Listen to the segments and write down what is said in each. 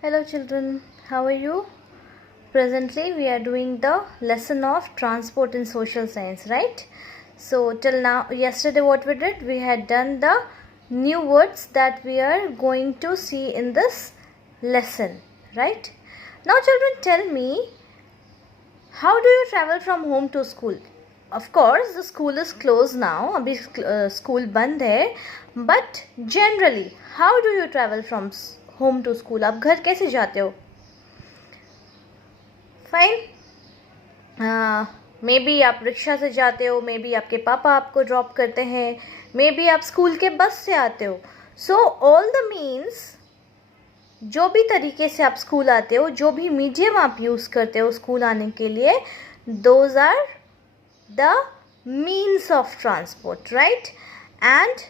Hello children, how are you? Presently we are doing the lesson of transport in social science, right? So till now, yesterday what we did, we had done the new words that we are going to see in this lesson, right? Now children, tell me, how do you travel from home to school? Of course the school is closed now, अभी school बंद है, but generally how do you travel from home to school? आप घर कैसे जाते हो? Fine, may be आप rickshaw से जाते हो, मे बी आपके पापा आपको ड्रॉप करते हैं, मे बी आप स्कूल के बस से आते हो. सो ऑल द मीन्स, जो भी तरीके से आप स्कूल आते हो, जो भी मीडियम आप यूज़ करते हो स्कूल आने के लिए, those are the means of transport, right? And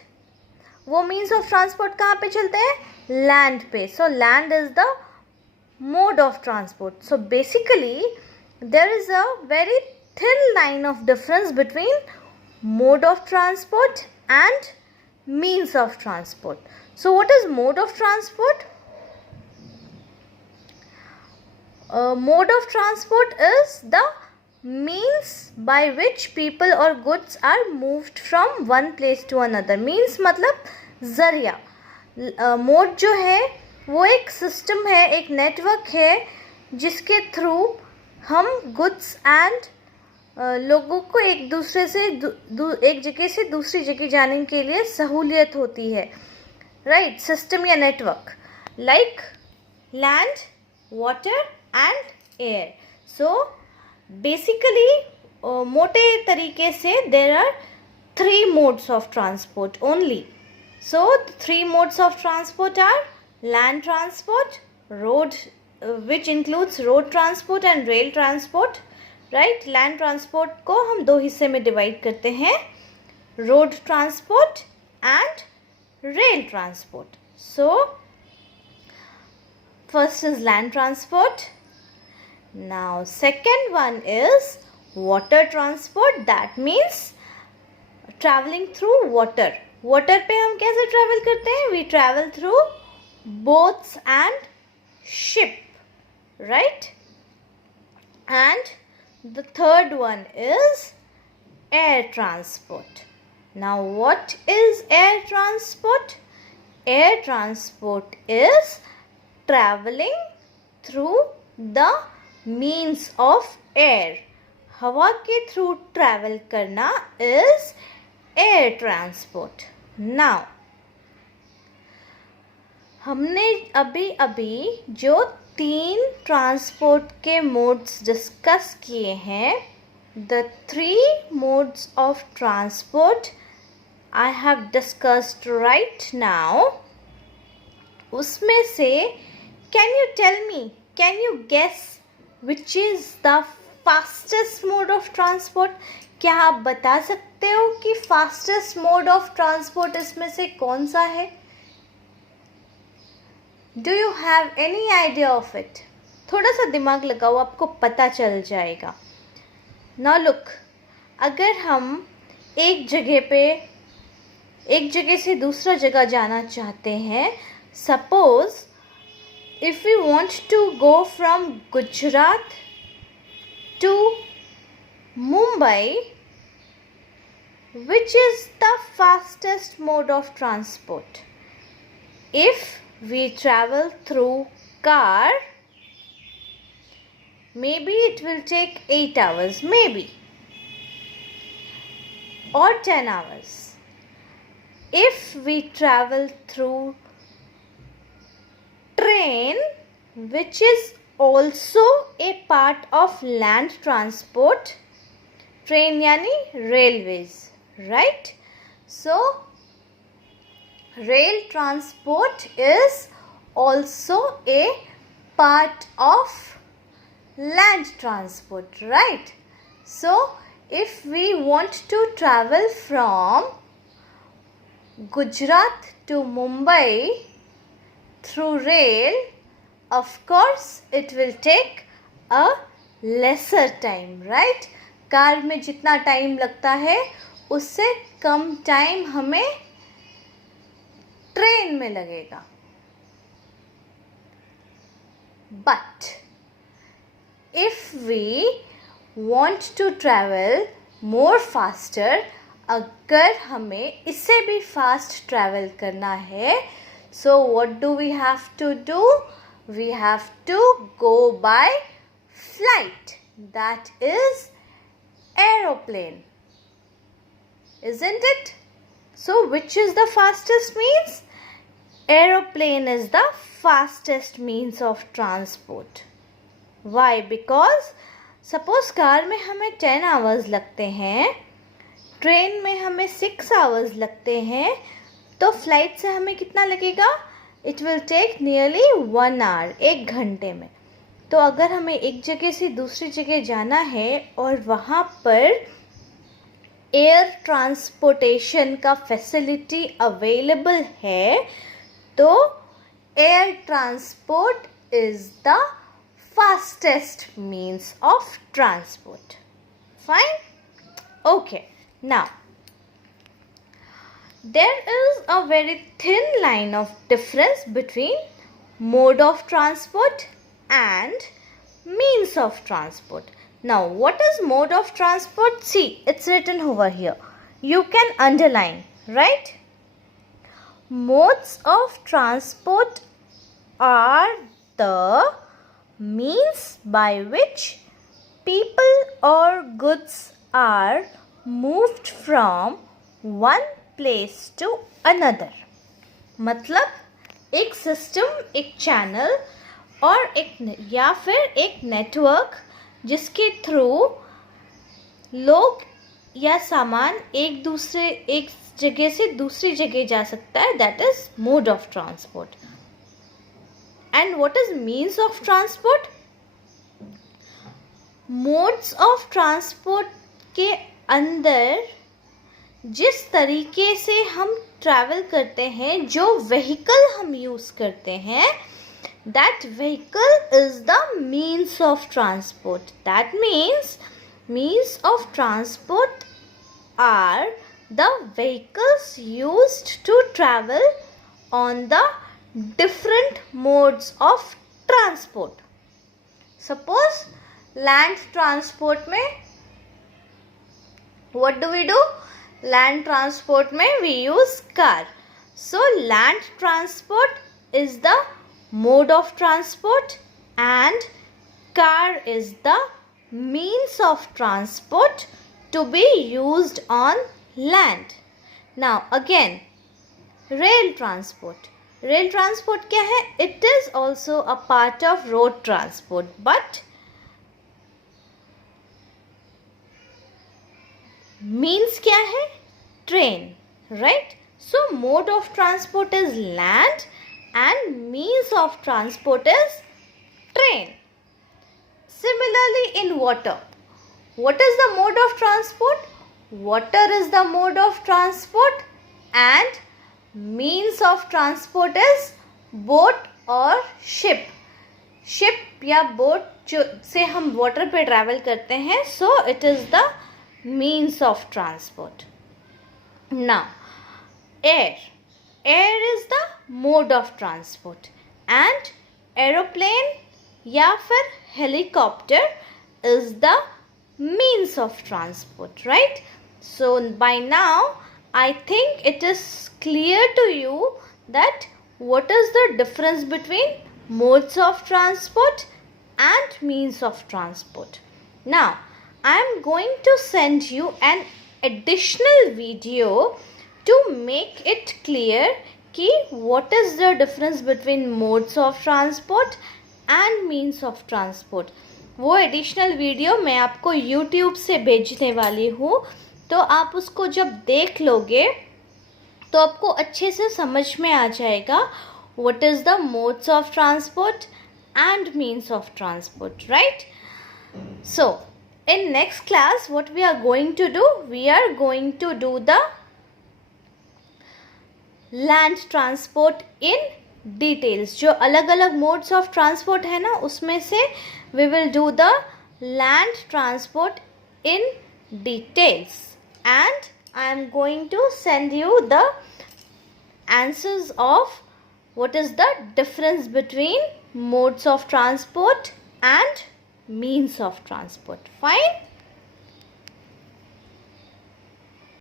वो मीन्स ऑफ ट्रांसपोर्ट कहाँ पे चलते हैं? लैंड पे. So land is the mode of transport. So basically there is a very thin line of difference between mode of transport and means of transport. So what is mode of transport? Mode of transport is the means by which people or goods are moved from one place to another. Means मतलब जरिया. Mode जो है वो एक system है, एक network है जिसके थ्रू हम गुड्स एंड लोगों को एक दूसरे से एक जगह से दूसरी जगह जाने के लिए सहूलियत होती है, राइट? सिस्टम या network like land, water and air. So basically मोटे तरीके से there are 3 modes of transport only. So the 3 modes of transport are land transport, road, which includes road transport and rail transport, right? Land transport को हम 2 हिस्से में divide करते हैं, road transport and rail transport. So first is land transport. Now second one is water transport. That means traveling through water. water पे हम कैसे travel करते हैं? We travel through boats and ship, right? And the third one is air transport. Now what is air transport? Air transport is traveling through the means of air. हवा के through travel करना is air transport. Now हमने अभी जो 3 transport के modes discuss किए हैं, the 3 modes of transport I have discussed right now, उसमें से can you tell me, can you guess which is the fastest mode of transport? क्या आप बता सकते हो कि fastest mode of transport इसमें से कौन सा है? Do you have any idea of it? थोड़ा सा दिमाग लगाओ, आपको पता चल जाएगा. Now look, अगर हम एक जगह से दूसरा जगह जाना चाहते हैं, suppose if we want to go from Gujarat to Mumbai, which is the fastest mode of transport? If we travel through car, maybe it will take 8 hours, maybe, or 10 hours. If we travel through train, which is also a part of land transport, train यानी railways, right? So rail transport is also a part of land transport, right? So if we want to travel from Gujarat to Mumbai through rail, of course it will take a lesser time, right? Car में जितना time लगता है उससे कम time हमें train में लगेगा. But if we want to travel more faster, अगर हमें इससे भी fast travel करना है, so what do we have to do? We have to go by flight, that is aeroplane, isn't it? So which is the fastest means? Aeroplane is the fastest means of transport. Why? Because suppose car में हमें 10 hours लगते हैं, train में हमें 6 hours लगते हैं, तो flight से हमें कितना लगेगा? It will take nearly 1 hour, 1 घंटे में. तो अगर हमें एक जगह से दूसरी जगह जाना है और वहाँ पर एयर ट्रांसपोर्टेशन का फैसिलिटी अवेलेबल है, तो air transport is the fastest means of transport. Fine? Okay. Now, there is a very thin line of difference between mode of transport and means of transport. Now, what is mode of transport? See, it's written over here. You can underline, right? Modes of transport are the means by which people or goods are moved from one place to another. मतलब एक system, एक channel और या फिर एक network जिसके through लोग या सामान एक जगह से दूसरी जगह जा सकता है, that is mode of transport. And what is means of transport? Modes of transport के अंदर जिस तरीके से हम ट्रैवल करते हैं, जो व्हीकल हम यूज़ करते हैं, that vehicle is the means of transport. That means of transport are the vehicles used to travel on the different modes of transport. Suppose land transport में what do we do? Land transport में we use car. So land transport is the mode of transport and car is the means of transport to be used on land. Now again, rail transport. Rail transport क्या है? It is also a part of road transport, but means क्या है? Train, right? So mode of transport is land and means of transport is train. Similarly in water, what is the mode of transport? Water is the mode of transport and means of transport is boat और ship. Ship या boat जो से हम water पे travel करते हैं, so it is the means of transport. Now, air. Air is the mode of transport and aeroplane या फिर helicopter is the means of transport, right? So by now I think it is clear to you that what is the difference between modes of transport and means of transport. Now I am going to send you an additional video to make it clear कि what is the difference between modes of transport and means of transport. वो additional video मैं आपको YouTube से भेजने वाली हूँ, तो आप उसको जब देख लोगे तो आपको अच्छे से समझ में आ जाएगा what is the modes of transport and means of transport, right? So in next class what we are going to do, we are going to do the land transport in details. जो अलग अलग modes of transport है ना, उसमें से we will do the land transport in details and I am going to send you the answers of what is the difference between modes of transport and means of transport. Fine.